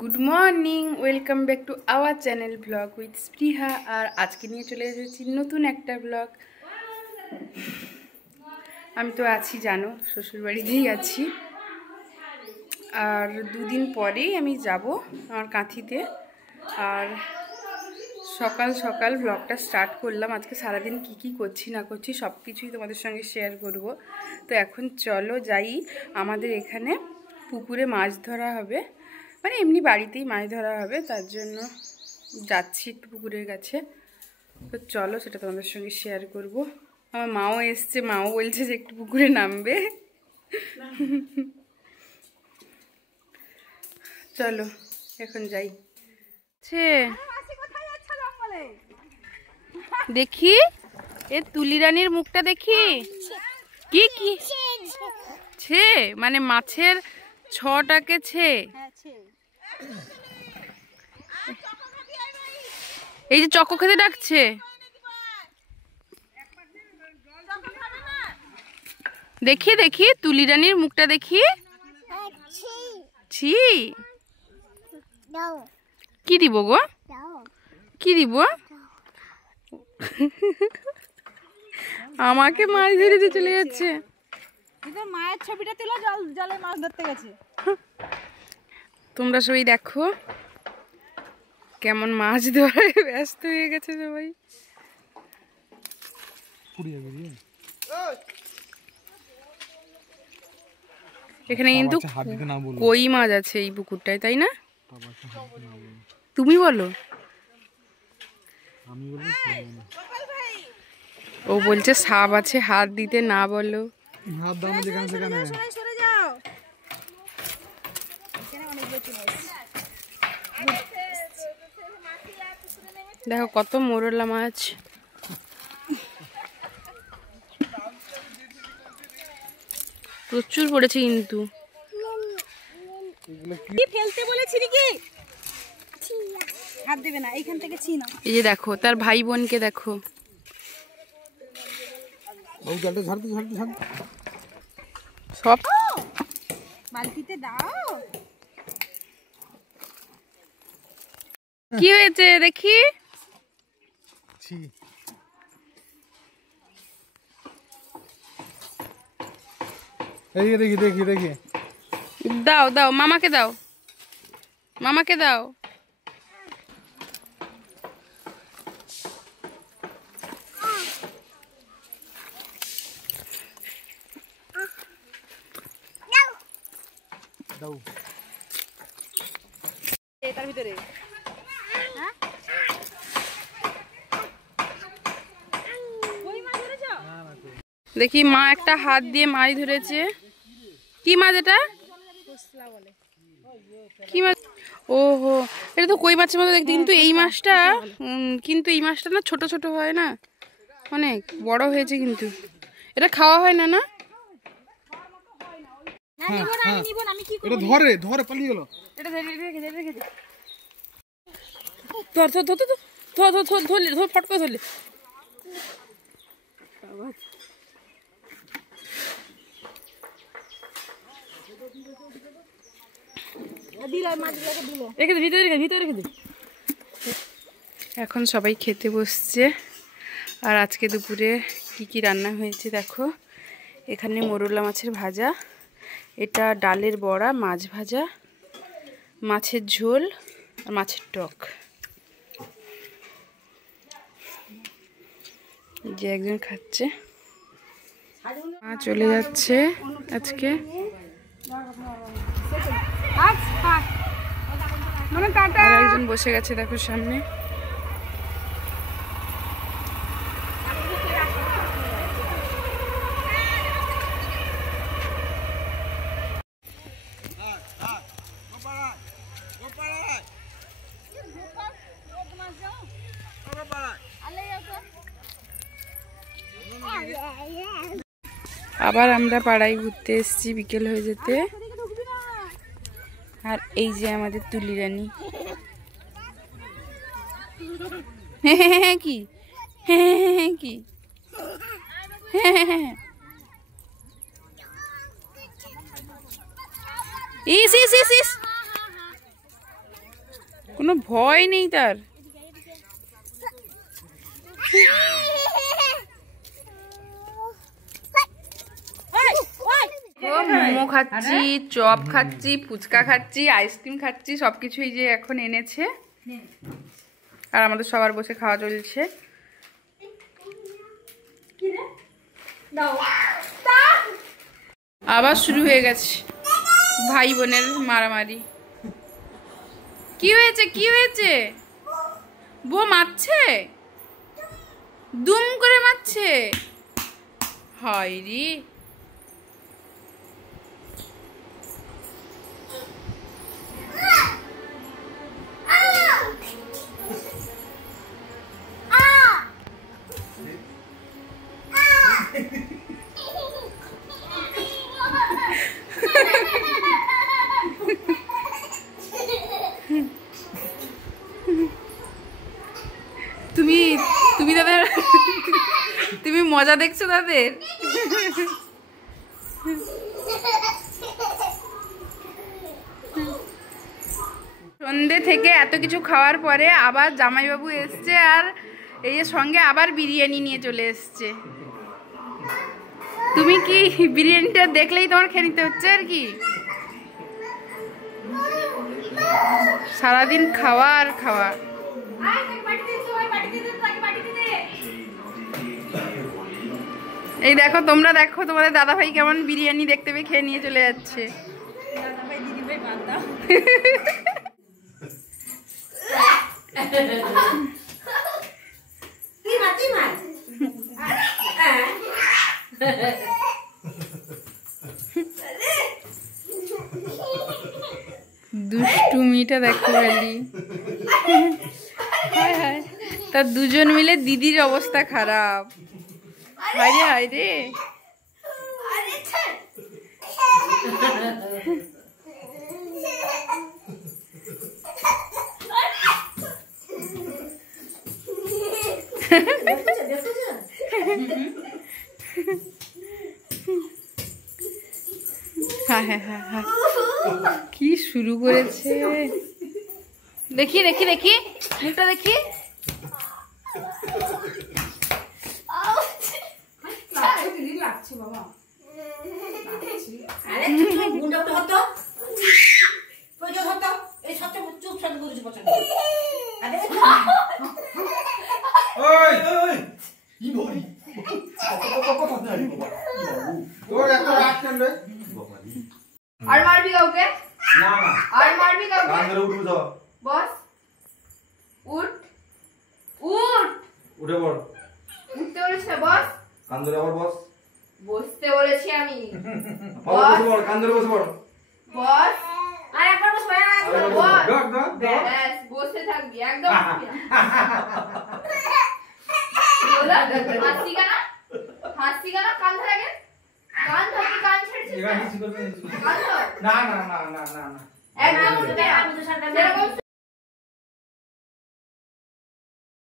Good morning, welcome back to our channel blog with স্পৃহা। আর আজকে নিয়ে চলে এসেছি নতুন একটা ব্লগ। আমি তো আছি জানো, শ্বশুরবাড়িতেই আছি। আর দুদিন পরেই আমি যাব আমার কাঁথিতে। আর সকাল সকাল ব্লগটা স্টার্ট করলাম। আজকে সারাদিন কি কি করছি না করছি সব কিছুই তোমাদের সঙ্গে শেয়ার করব। তো এখন চলো যাই, আমাদের এখানে পুকুরে মাছ ধরা হবে, মানে এমনি বাড়িতেই মাছ ধরা হবে, তার জন্য যাচ্ছি একটু পুকুরের কাছে। তো চলো সেটা তোমাদের সঙ্গে শেয়ার করব। আমার মাও এসছে, মাও বলছে যে একটু পুকুরে নামবে। চলো এখন যাই। দেখি এ তুলি রানীর মুখটা দেখি। কি কি ছে মানে মাছের ছটাকে ছে। এই যে চকো খেতে ডাকছে। দেখি দেখি তুলি রানীর মুখটা দেখি। ছি, কি দিব গো, কি দিব? আমাকে মাছ ধরে চলে যাচ্ছে। মায়ের ছবিটা তুলে জলে মাছ ধরতে গেছে। তোমরা সবাই দেখো কেমন মাছ ধরে ব্যস্ত হয়ে গেছে সবাই। এখানে কিন্তু কই মাছ আছে এই পুকুরটায়, তাই না? তুমি বলো। ও বলছে সাপ আছে, হাত দিতে না বলো। হাত দাও না যেখানে সেখানে। সরে যাও। দেখো কত মোরলা মাছ। প্রচুর পড়েছে কিন্তু। কি ফেলতে বলেছি নাকি? হাত দেবে না, এইখান থেকে ছিনা। এই যে দেখো তার ভাই বোনকে দেখো। সব বালতিতে দাও। কি হয়েছে দেখি। দেখি দেখি দেখি। দাও দাও, মামাকে দাও, মামাকে দাও। এটার ভিতরে দেখি মা একটা হাত দিয়ে মাছ ধরেছে। কি মাছ এটা? কি মাছ? ওহো, এটা তো কই মাছের মতো দেখতে, কিন্তু এই মাছটা না ছোট ছোট হয় না, অনেক বড় হয়েছে কিন্তু। এটা খাওয়া হয় না? না এটা ধরে ধরে পালিয়ে গেল। এটা ধর ধর ধর ধর ধর ধর ধরলে ধর, ফট করে ধরলে। এখন সবাই খেতে বসছে। আর আজকে দুপুরে কি কি রান্না হয়েছে দেখো। এখানে মোরলা মাছের ভাজা, এটা ডালের বড়া, মাছ ভাজা, মাছের ঝোল আর মাছের টক। যে একজন খাচ্ছে, মা চলে যাচ্ছে আজকে। আর একজন বসে গেছে দেখো সামনে। আবার আমরা পাড়ায় ঘুরতে এসেছি বিকেল হয়ে যেতে। আর এই যে আমাদের তুলি রানী। কি কি ইস ইস ইস ইস কোনো ভয় নেই তার। মোমো খাচ্ছি, চপ খাচ্ছি, ফুচকা খাচ্ছি, আইসক্রিম খাচ্ছি, সবকিছুই যে এখন এনেছে। আর আমাদের সবার বসে খাওয়া চলছে। আবার শুরু হয়ে গেছে ভাই বোনের মারামারি। কি হয়েছে, কি হয়েছে? বউ মারছে, দুম করে মারছে। হায় রে, তুমি তাদের তুমি মজা দেখছো তাদের। সন্ধ্যে থেকে এত কিছু খাওয়ার পরে আবার জামাইবাবু এসছে, আর এই সঙ্গে আবার বিরিয়ানি নিয়ে চলে এসছে। তুমি কি বিরিয়ানিটা দেখলেই তোমার খেয়ে নিতে হচ্ছে আর কি? সারাদিন খাওয়া আর খাওয়া। এই দেখো, তোমরা দেখো তোমাদের দাদা ভাই কেমন বিরিয়ানি দেখতে পেয়ে খেয়ে নিয়ে চলে যাচ্ছে। দুষ্টুমিটা দেখো খালি। হায় হায়, তার দুজন মিলে দিদির অবস্থা খারাপ। হায় রে, হায় রে। কি শুরু করেছে, দেখি দেখি দেখি মুখটা দেখি। আর মারবি কাউকে? না না, আর মারবি কাউকে? কান্দরে উঠবি তো। বস, উঠ উঠ, উঠে পড়। উঠতে বলেছ না বস? কান্দরে আবার বস। বসতে বলেছি আমি। বস বস, কান্দরে বসে পড়। বস, আর একবার বস, বস ডক ডক ব্যাস, বসে থাকবি একদম। বলা হাসি গানা, হাসি গানা কান ধরে আগে, কান ধরে, কান ছেড়ে না না না না না না একদম। আমি তো সাথে